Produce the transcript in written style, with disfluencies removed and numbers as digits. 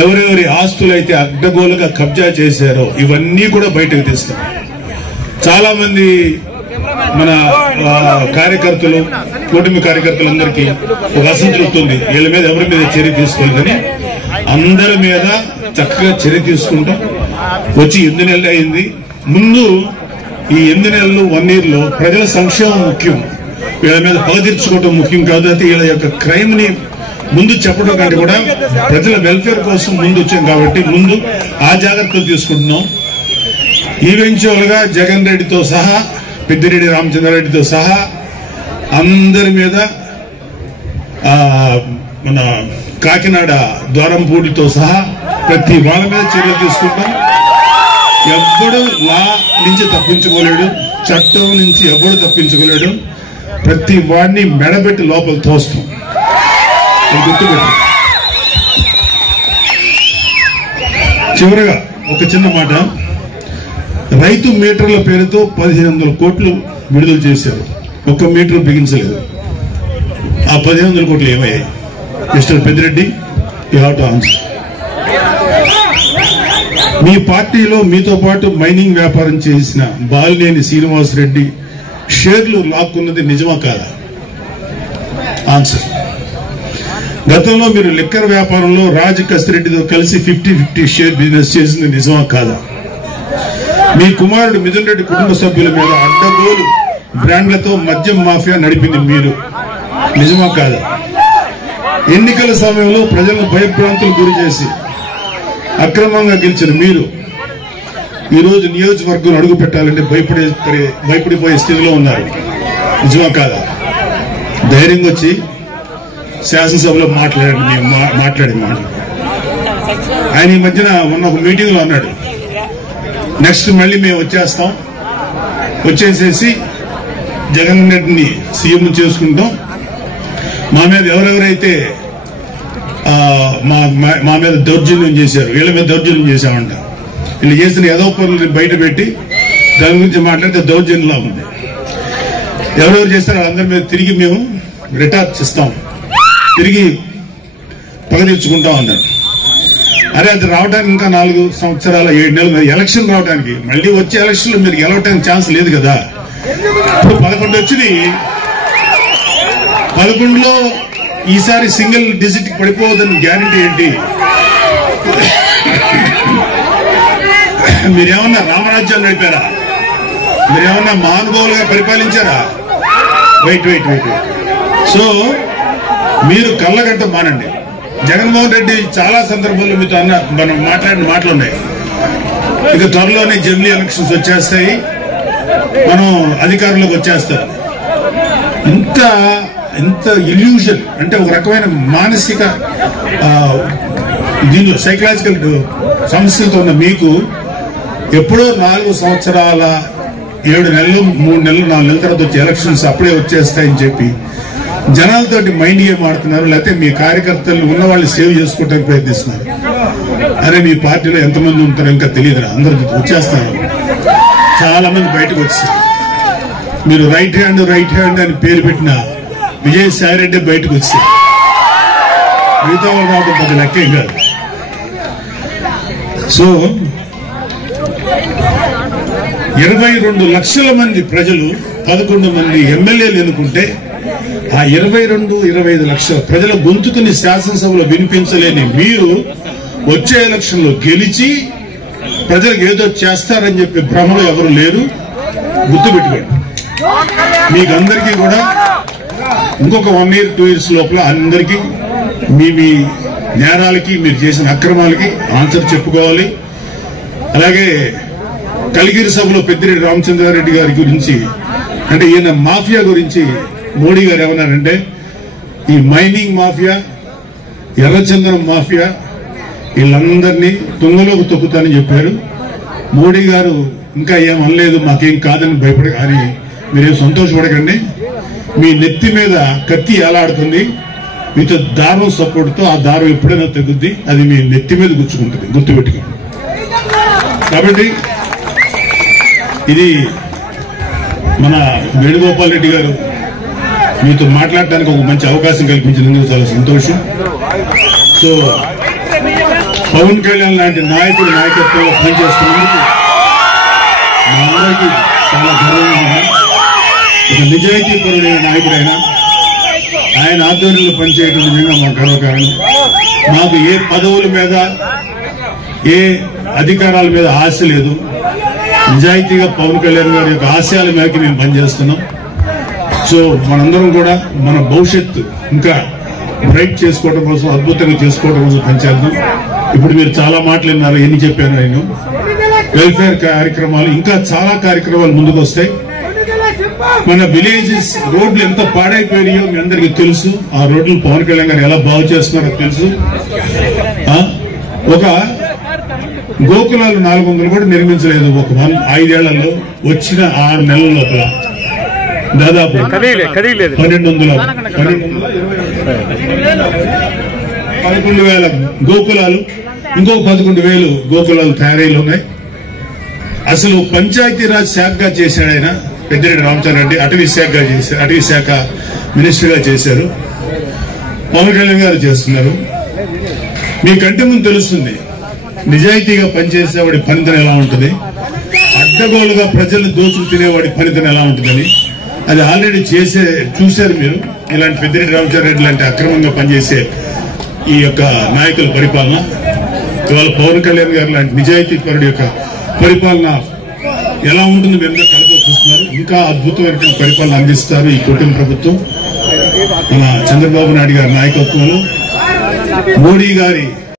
ఎవరెవరి ఆస్తులైతే అడ్డగోలుగా కబ్జా చేశారో ఇవన్నీ కూడా బయటకు తీస్తాం. చాలా మంది మన కార్యకర్తలు, కూటమి కార్యకర్తలందరికీ ఒక అసంతృప్తి ఉంది, వీళ్ళ మీద ఎవరి మీద చర్య తీసుకోలేదని. అందరి మీద చక్కగా చర్య తీసుకుంటాం. వచ్చి 8 నెలలు అయింది. ముందు ఈ 8 నెలలు 1 year లో ప్రజల సంక్షేమం ముఖ్యం, వీళ్ళ మీద పగ తీర్చుకోవడం ముఖ్యం కాదు. అయితే వీళ్ళ యొక్క క్రైమ్ ని ముందు చెప్పడం కంటే కూడా ప్రజల వెల్ఫేర్ కోసం ముందు వచ్చాం కాబట్టి ముందు ఆ జాగ్రత్తలు తీసుకుంటున్నాం. ఈవెన్చువల్ గా జగన్ రెడ్డితో సహా, పెద్దిరెడ్డి రామచంద్రారెడ్డితో సహా అందరి మీద, మన కాకినాడ ద్వారంపూడితో సహా ప్రతి వాళ్ళ మీద చర్యలు తీసుకుంటాం. ఎవ్వడు లా నుంచి తప్పించుకోలేడు, చట్టం నుంచి ఎవ్వడు తప్పించుకోలేడు. ప్రతి వాడిని మెడబెట్టి లోపల తోస్తాం, గుర్తుపెట్టు. చివరగా ఒక చిన్న మాట, రైతు మీటర్ల పేరుతో 1500 కోట్లు విడుదల చేశారు. 1 మీటర్ బిగించలేదు. ఆ 1500 కోట్లు ఏమయ్యాయి? Mister Peddireddy, you have to answer. మీ పార్టీలో మీతో పాటు మైనింగ్ వ్యాపారం చేసిన బాలినేని శ్రీనివాసరెడ్డి షేర్లు లాక్కున్నది నిజమా కాదా? ఆన్సర్. గతంలో మీరు లిక్కర్ వ్యాపారంలో రాజ్ కసిరెడ్డితో కలిసి 50-50 షేర్ బిజినెస్ చేసింది నిజమా కాదా? మీ కుమారుడు మిథున్ రెడ్డి కుటుంబ సభ్యుల మీద అడ్డగోలు బ్రాండ్లతో మద్యం మాఫియా నడిపింది మీరు, నిజమా కాదా? ఎన్నికల సమయంలో ప్రజలను భయభ్రాంతులు గురి చేసి అక్రమంగా గెలిచిన మీరు ఈరోజు నియోజకవర్గం అడుగు పెట్టాలంటే భయపడిపోయే స్థితిలో ఉన్నారు, నిజమా కాదా? ధైర్యంగా వచ్చి శాసనసభలో మాట్లాడే మాట. ఆయన ఈ మధ్యన మొన్న ఒక మీటింగ్ లో అన్నాడు, నెక్స్ట్ మళ్ళీ మేము వచ్చేసేసి జగన్ రెడ్డిని సీఎం చేసుకుంటాం, మా మీద ఎవరెవరైతే మా మీద దౌర్జన్యం చేశారు, వీళ్ళ మీద దౌర్జన్యం చేశామంట. వీళ్ళు చేసిన ఏదో పనులు బయట పెట్టి దాని గురించి మాట్లాడితే దౌర్జన్యంలా ఉంది. ఎవరెవరు చేస్తారో వాళ్ళందరి మీద తిరిగి మేము రిటార్చ్ ఇస్తాం, తిరిగి పగ తీర్చుకుంటాం అన్నాడు. అరే అది రావడానికి ఇంకా 4 సంవత్సరాల 7 నెలలు, ఎలక్షన్ రావడానికి. మళ్ళీ వచ్చే ఎలక్షన్ లో మీరు గెలవటానికి ఛాన్స్ లేదు కదా. ఇప్పుడు 11 వచ్చింది, 11లో ఈసారి సింగిల్ డిజిట్ పడిపోవద్దని గ్యారంటీ ఏంటి? మీరేమన్నా రామరాజ్యాన్ని నడిపారా? మీరేమన్నా మహానుభావులుగా పరిపాలించారా? వెయిట్. సో మీరు కళ్ళగంట మానండి. జగన్మోహన్ రెడ్డి చాలా సందర్భాల్లో మీతో మనం మాట్లాడిన మాటలు ఉన్నాయి. ఇక త్వరలోనే జమిలీ ఎలక్షన్స్ వచ్చేస్తాయి, మనం అధికారంలోకి వచ్చేస్తారు. ఇంత ఇల్యూషన్ అంటే ఒక రకమైన మానసిక దీనిలో సైకలాజికల్ సమస్యలతో ఉన్న మీకు ఎప్పుడో 4 సంవత్సరాల 7 నెలలు 3 నెలలు 4 నెలల తర్వాత వచ్చే ఎలక్షన్స్ అప్పుడే వచ్చేస్తాయని చెప్పి జనాలతోటి మైండ్ గేమ్ ఆడుతున్నారు. లేకపోతే మీ కార్యకర్తలు ఉన్న వాళ్ళు సేవ్ చేసుకోవడానికి ప్రయత్నిస్తున్నారు. అరే మీ పార్టీలో ఎంతమంది ఉంటారో ఇంకా తెలియదు, అందరికి వచ్చేస్తారు. చాలా మంది బయటకు వచ్చారు. మీరు రైట్ హ్యాండ్ అని పేరు పెట్టిన విజయసాయి రెడ్డి బయటకు వచ్చారు. మిగతా వాళ్ళు రావడం పెద్ద లెక్కేం కాదు. సో 22 లక్షల మంది ప్రజలు 11 మంది ఎమ్మెల్యేలు ఎన్నుకుంటే ఆ 22-25 లక్షల ప్రజల గొంతుకుని శాసనసభలో వినిపించలేని మీరు వచ్చే ఎలక్షన్ లో గెలిచి ప్రజలకు ఏదో చేస్తారని చెప్పి భ్రమలో ఎవరు లేరు, గుర్తుపెట్టుకోండి. మీకందరికీ కూడా ఇంకొక 1 year 2 years లోపల అందరికీ మీ నేరాలకి, మీరు చేసిన అక్రమాలకి ఆన్సర్ చెప్పుకోవాలి. అలాగే కలిగిరి సభలో పెద్దిరెడ్డి రామచంద్రారెడ్డి గారి గురించి, అంటే ఈయన మాఫియా గురించి మోడీ గారు ఏమన్నారంటే, ఈ మైనింగ్ మాఫియా, ఎర్రచందనం మాఫియా వీళ్ళందరినీ తుంగలోకి తొక్కుతానని చెప్పారు. మోడీ గారు ఇంకా ఏం అనలేదు, మాకేం కాదని భయపడ అని మీరేం సంతోషపడకండి. మీ నెత్తి మీద కత్తి ఎలాడుతుంది, మీతో దారం సపోర్ట్తో ఆ దారం ఎప్పుడైనా తగ్గుద్ది, అది మీ నెత్తి మీద గుచ్చుకుంటుంది, గుర్తుపెట్టుకోండి. కాబట్టి ఇది మన వేణుగోపాల్ రెడ్డి గారు మీతో మాట్లాడటానికి ఒక మంచి అవకాశం కల్పించినందుకు చాలా సంతోషం. సో పవన్ కళ్యాణ్ లాంటి నాయకుడు నాయకత్వంలో పనిచేస్తున్నందుకు మా అందరికీ చాలా గౌరవంగా ఉంది. ఒక నిజాయితీపరుడైన నాయకుడైన ఆయన ఆధ్వర్యంలో పనిచేయడం నిజంగా మాకు గర్వకారణం. మాకు ఏ పదవుల మీద ఏ అధికారాల మీద ఆశ లేదు. నిజాయితీగా పవన్ కళ్యాణ్ గారి యొక్క ఆశయాల మేరకు మేము పనిచేస్తున్నాం. సో మనందరం కూడా మన భవిష్యత్తు ఇంకా బ్రైట్ చేసుకోవడం కోసం, అద్భుతంగా చేసుకోవడం కోసం పనిచేద్దాం. ఇప్పుడు మీరు చాలా మాటలు విన్నారు, ఎన్ని చెప్పాను నేను. వెల్ఫేర్ కార్యక్రమాలు ఇంకా చాలా కార్యక్రమాలు ముందుకు వస్తాయి. మన విలేజెస్ రోడ్లు ఎంత పాడైపోయాయో మీ అందరికీ తెలుసు. ఆ రోడ్లు పవన్ కళ్యాణ్ గారు ఎలా బాగు చేస్తున్నారో తెలుసు. ఒక గోకులాలు 400 కూడా నిర్మించలేదు ఒక 5 ఏళ్లలో. వచ్చిన 6 నెలల లోపల దాదాపు 11,000 గోకులాలు, ఇంకొక 11,000 గోకులాలు తయారీలు ఉన్నాయి. అసలు పంచాయతీరాజ్ శాఖగా చేశాడు ఆయన పెద్దిరెడ్డి రామచంద్రారెడ్డి. అటవీ శాఖ మినిస్టర్ గా చేశారు. పవన్ కళ్యాణ్ గారు చేస్తున్నారు. మీకంటే ముందు తెలుస్తుంది నిజాయితీగా పనిచేసేవాడి పనితనం ఎలా ఉంటుంది, అడ్డగోలుగా ప్రజలను దోచుకు తినేవాడి పనితనం ఎలా ఉంటుందని. అది ఆల్రెడీ చూశారు మీరు. ఇలాంటి పెద్దిరెడ్డి రామచంద్రారెడ్డి లాంటి అక్రమంగా పనిచేసే ఈ యొక్క నాయకుల పరిపాలన, ఇవాళ పవన్ కళ్యాణ్ గారు లాంటి నిజాయితీ పరుడి యొక్క పరిపాలన ఎలా ఉంటుందో మీరు కలుపు చూస్తున్నారు. ఇంకా అద్భుతమైన పరిపాలన అందిస్తారు ఈ కూటమి ప్రభుత్వం. మన చంద్రబాబు నాయుడు గారి నాయకత్వంలో, మోడీ గారి